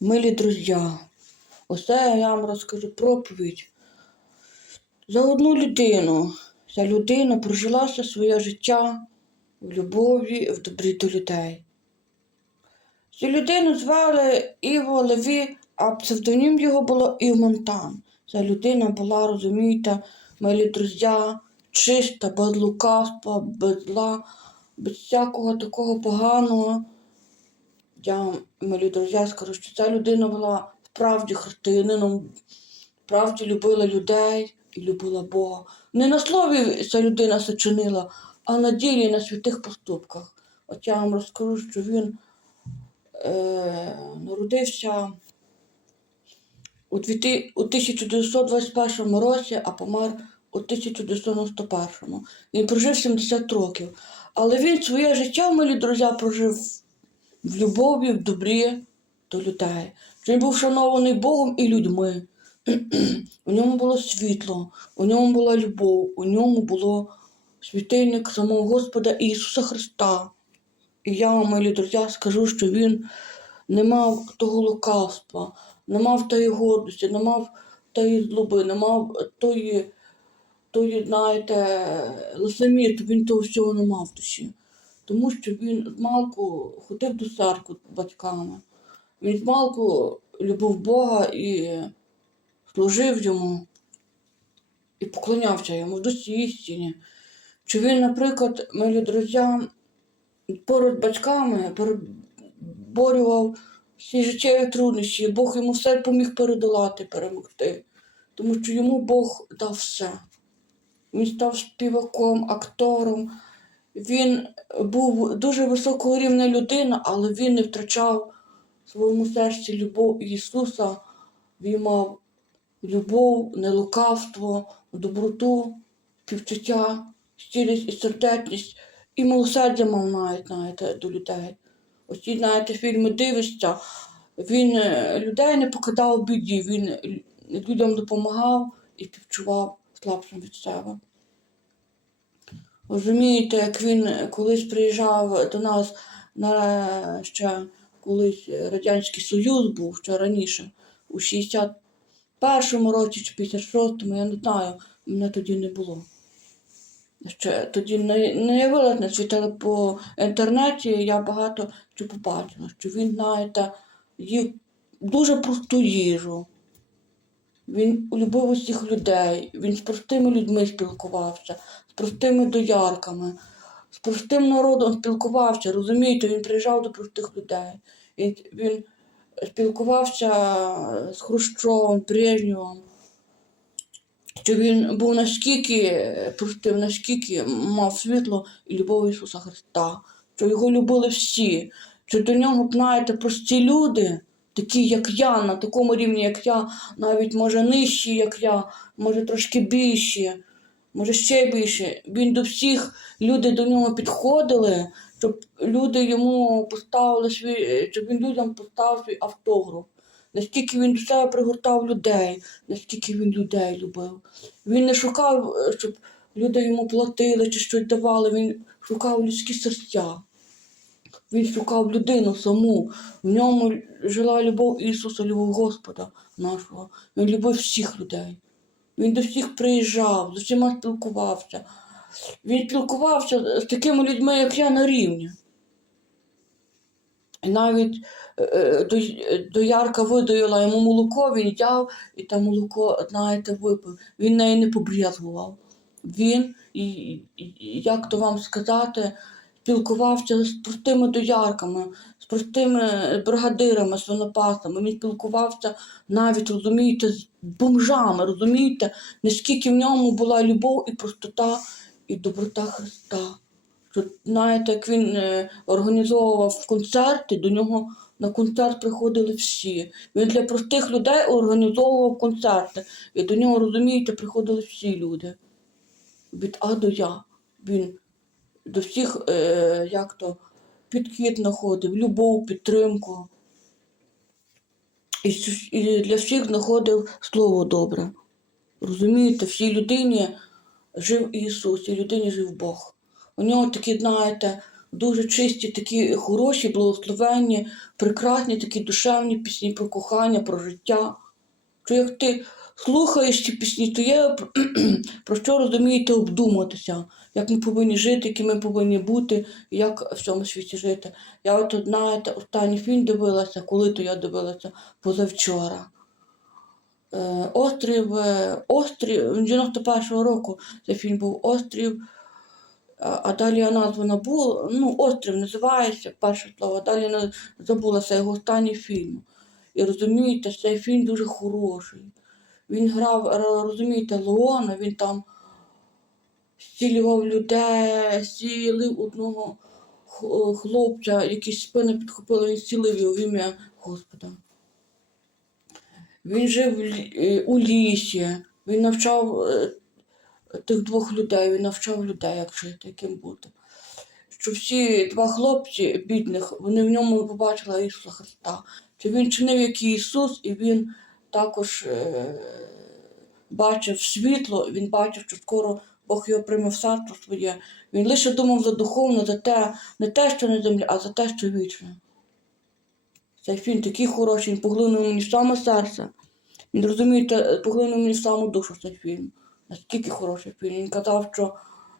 Милі друзі, оце я вам розкажу проповідь за одну людину. Ця людина прожила все своє життя в любові, в добрі до людей. Цю людину звали Іво Леві, а псевдонім його було Ів Монтан. Ця людина була, розумієте, милі друзі, чиста, без лукавства, без зла, без всякого такого поганого. Я милі друзі, скажу, що ця людина була справді християнином, справді любила людей і любила Бога. Не на слові ця людина це чинила, а на ділі, на святих поступках. От я вам розкажу, що він е, народився у, 2000 у 1921 році, а помер у 1991. Він прожив 70 років. Але він своє життя, милі друзі, прожив в любові, в добрі до людей. Він був шанований Богом і людьми. У ньому було світло, у ньому була любов, у ньому було світильник самого Господа Ісуса Христа. І я вам, милі друзі, скажу, що Він не мав того лукавства, не мав тої гордості, не мав тої злоби, не мав тої, тої знаєте, лицемірства, він того всього не мав душі. Тому що він з малку ходив до церкви батьками. Він з малку любив Бога і служив йому і поклонявся йому в дусі істині. Чи він, наприклад, милі друзі, з батьками переборював всі життєві труднощі, Бог йому все поміг передолати, перемогти. Тому що йому Бог дав все. Він став співаком, актором. Він був дуже високого рівня людина, але він не втрачав в своєму серці любов Ісуса. Він мав любов, нелукавство, доброту, співчуття, щирість і сердечність, і милосердя мав навіть, знаєте, до людей. Ось знаєте, фільми дивишся, він е, людей не покидав біді, він людям допомагав і співчував слабшим від себе. Розумієте, як він колись приїжджав до нас на ще колись Радянський Союз був ще раніше, у 61-му році чи 56-му, я не знаю, мене тоді не було. Ще тоді не, не явилась на світ, але по інтернеті я багато що побачила, що він, знаєте, їв дуже просту їжу. Він любив усіх людей, він з простими людьми спілкувався, з простими доярками, з простим народом спілкувався. Розумієте, він приїжджав до простих людей. Він, він спілкувався з Хрущовим, Брежнєвим, що він був наскільки простим, наскільки мав світло і любов Ісуса Христа, що його любили всі, що до нього, знаєте, прості люди, такі, як я, на такому рівні, як я, навіть може нижчі, як я, може трошки більші, може ще більше. Він до всіх люди до нього підходили, щоб люди йому поставили свій, щоб він людям поставив свій автограф. Наскільки він до себе пригортав людей, наскільки він людей любив. Він не шукав, е, щоб люди йому платили чи щось давали, він шукав людські серця. Він шукав людину саму. В ньому жила любов Ісуса, любов Господа нашого. Він любив всіх людей. Він до всіх приїжджав, з усіма спілкувався. Він спілкувався з такими людьми, як я, на рівні. І навіть е, е, до, доярка видоїла йому молоко, він взяв і те молоко, знаєте, випив. Він неї не побрезгував. Він, і, і як то вам сказати, спілкувався з простими доярками, з простими бригадирами, свинопасами. Він спілкувався навіть, розумієте, з бомжами, розумієте, наскільки в ньому була любов і простота, і доброта Христа. Знаєте, як він е, організовував концерти, до нього на концерт приходили всі. Він для простих людей організовував концерти. І до нього, розумієте, приходили всі люди. Від А до Я. Він до всіх, е, як то, підхід знаходив, любов, підтримку. І, і для всіх знаходив слово добре. Розумієте, в цій людині жив Ісус, в людині жив Бог. У нього такі, знаєте, дуже чисті, такі хороші, благословенні, прекрасні, такі душевні пісні про кохання, про життя. Що як ти слухаєш ці пісні, то є про що розумієте обдуматися, як ми повинні жити, які ми повинні бути, як в цьому світі жити. Я от, знаєте, останній фільм дивилася, коли то я дивилася позавчора. Е, Острів, е, острів 91-го року цей фільм був Острів. А далі я назву набула, ну, острів називається перше слово, а далі не забулася його останній фільм. І розумієте, цей фільм дуже хороший. Він грав, розумієте, Леона, він там зцілював людей, зцілив одного хлопця, який спина підхопила, він зцілив його в ім'я Господа. Він жив е, у лісі, він навчав е, тих двох людей, він навчав людей, як жити, яким бути. Що всі два хлопці бідних, вони в ньому побачили Ісуса Христа. Що він чинив як Ісус, і він також е, бачив світло, він бачив, що скоро Бог його прийме в царство своє. Він лише думав за духовне, за те, не те, що на землі, а за те, що вічне. Цей фільм такий хороший, він поглинув мені саме серце. Він розумієте, поглинув мені саму душу цей фільм. Наскільки хороший фільм. Він казав, що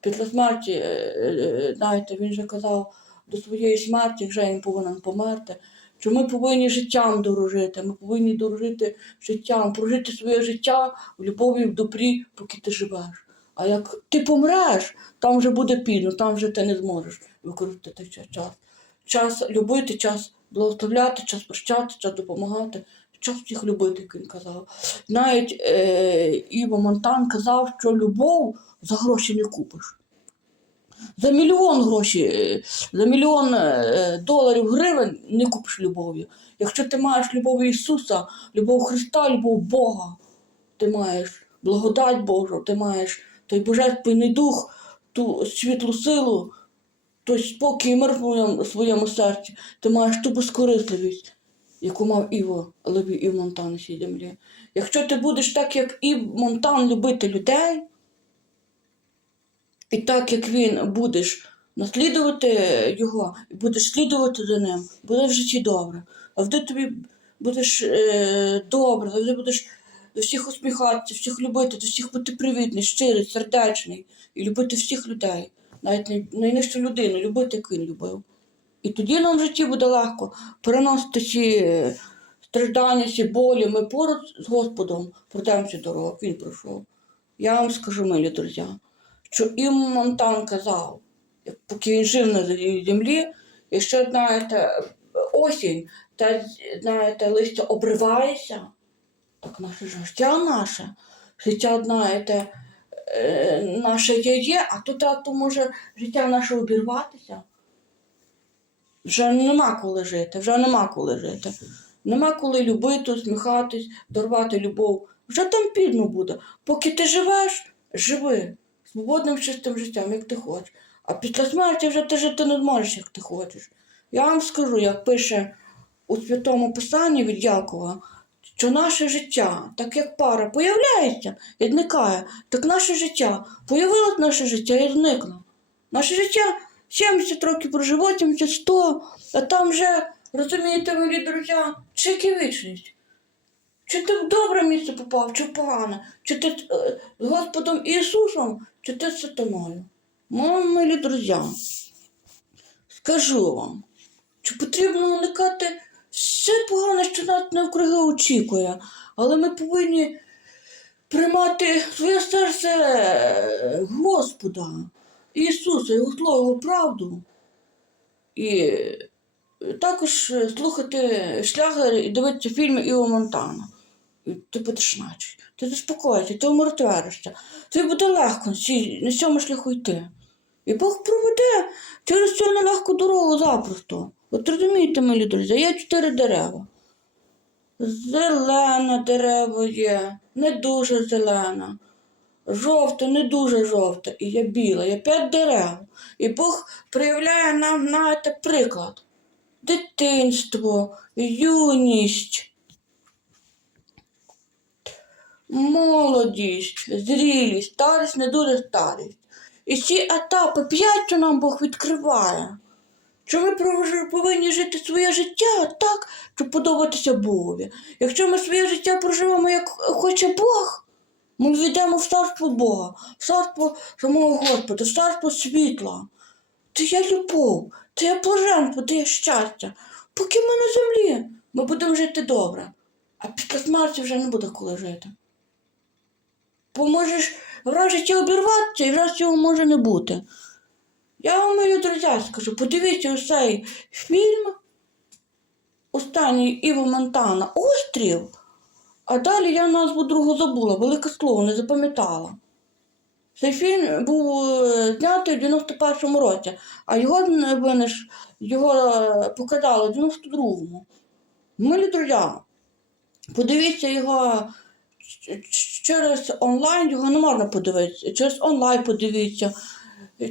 після смерті, е, е, знаєте, він же казав до своєї смерті, вже він повинен померти. Що ми повинні життям дорожити, ми повинні дорожити життям, прожити своє життя в любові, в добрі, поки ти живеш. А як ти помреш, там вже буде пізно, там вже ти не зможеш використати час. Час любити, час благословляти, час прощати, час допомагати, час всіх любити, як він казав. Навіть е, Іво Монтан казав, що любов за гроші не купиш. За мільйон гроші, е, за мільйон е, доларів гривень не купиш любов'ю. Якщо ти маєш любов Ісуса, любов Христа, любов Бога, ти маєш благодать Божу, ти маєш той божественний дух, ту світлу силу, той спокій і мир в своєму, серці, ти маєш ту безкорисливість, яку мав Іво, Леві Ів Монтан на цій землі. Якщо ти будеш так, як Ів Монтан, любити людей, і так як він будеш наслідувати його, і будеш слідувати за ним, буде в житті добре. Завжди тобі будеш е, добре, завжди будеш до всіх усміхатися, всіх любити, до всіх бути привітний, щирий, сердечний і любити всіх людей, навіть найнижчу людину, любити, як він любив. І тоді нам в житті буде легко переносити ці е, страждання, ці болі. Ми поруч з Господом пройдемо цю дорогу, він пройшов. Я вам скажу, милі друзі, що і Монтан казав, поки він жив на землі, і що, знаєте, осінь, та, знаєте, листя обривається, так наше життя наше, життя, знаєте, е, наше є а тут раптом може життя наше обірватися. Вже нема коли жити, вже нема коли жити. Нема коли любити, усміхатись, дарувати любов. Вже там пізно буде. Поки ти живеш, живи свободним чистим життям, як ти хочеш. А після смерті вже ти жити не зможеш, як ти хочеш. Я вам скажу, як пише у святому писанні від Якова, що наше життя, так як пара появляється і зникає, так наше життя появилось наше життя і зникло. Наше життя 70 років проживо, 70, 100, а там вже, розумієте, милі друзі, чеки вічність. Чи ти в добре місце попав, чи погане, чи ти е, з Господом Ісусом, чи ти з сатаною. Мої милі друзі, скажу вам, чи потрібно уникати все погане, що нас навкруги очікує, але ми повинні приймати своє серце Господа, Ісуса, Його Слово, Його правду. І також слухати шлягер і дивитися фільми Іо Монтана. Ти будеш наче. Ти заспокоїшся, ти умиротворишся. Тобі буде легко на цьому шляху йти. І Бог проведе через цю нелегку дорогу запросто. От розумієте, милі друзі, є чотири дерева. Зелене дерево є, не дуже зелене. Жовте, не дуже жовте, і є біле, є п'ять дерев. І Бог проявляє нам знаєте, приклад. Дитинство, юність, молодість, зрілість, старість, не дуже старість. І ці етапи п'ять, нам Бог відкриває. що ми повинні жити своє життя так, щоб подобатися Богові. Якщо ми своє життя проживемо, як хоче Бог, ми війдемо в царство Бога, в царство самого Господа, в царство світла. Це є любов, це є блаженство, це є щастя. Поки ми на землі, ми будемо жити добре. А після смерті вже не буде коли жити. Бо можеш раз життя обірватися і раз цього може не бути. Я вам, мої друзі, скажу, подивіться ось цей фільм останній Іво Монтана Острів, а далі я назву другу забула, велике слово не запам'ятала. Цей фільм був е, знятий в 91-му році, а його його е, показали в 92-му. Милі друзі, подивіться його через онлайн, його не можна подивитися. Через онлайн подивіться.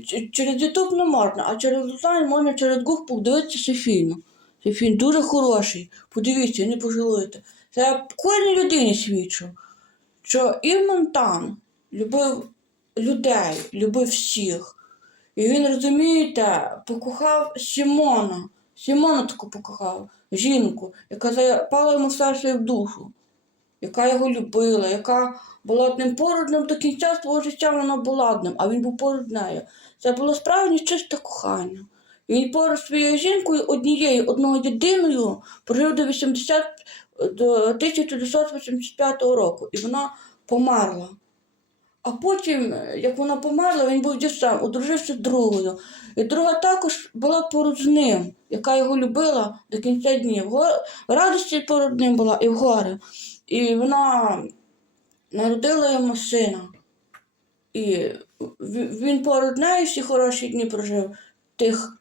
Ч- Через Ютуб не можна, а через онлайн можна через Google подивитися цей фільм. Цей фільм дуже хороший. Подивіться, не пожалуєте. Це я кожній людині свідчу, що Ів Монтан любив людей, любив всіх. І він, розумієте, покохав Сімона. Сімона таку покохав, жінку, яка запала йому в серце і в душу, яка його любила, яка була одним породним до кінця свого життя вона була одним, а він був поряд нею. Це було справжнє чисте кохання. Він поруч своєю жінкою однією, одною єдиною прожив до 80, до 1985 року, і вона померла. А потім, як вона померла, він був дівцем, одружився з другою. І друга також була поруч з ним, яка його любила до кінця днів. В радості поруч ним була і в горе. І вона народила йому сина. І він поруч нею всі хороші дні прожив тих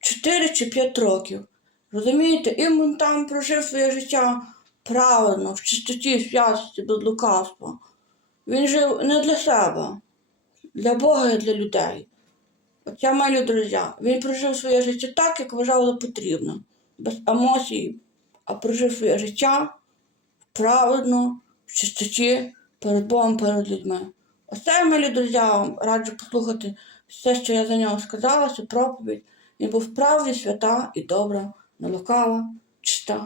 4 чи 5 років. Розумієте, і він там прожив своє життя правильно, в чистоті, в святості, без лукавства. Він жив не для себе, для Бога і для людей. От я маю друзі. Він прожив своє життя так, як вважав за потрібно, без емоцій, а прожив своє життя праведно, в чистоті, перед Богом, перед людьми. Оце, мої друзі, вам раджу послухати все, що я за нього сказала, цю проповідь. Він був правді свята і добра, не лукава, чиста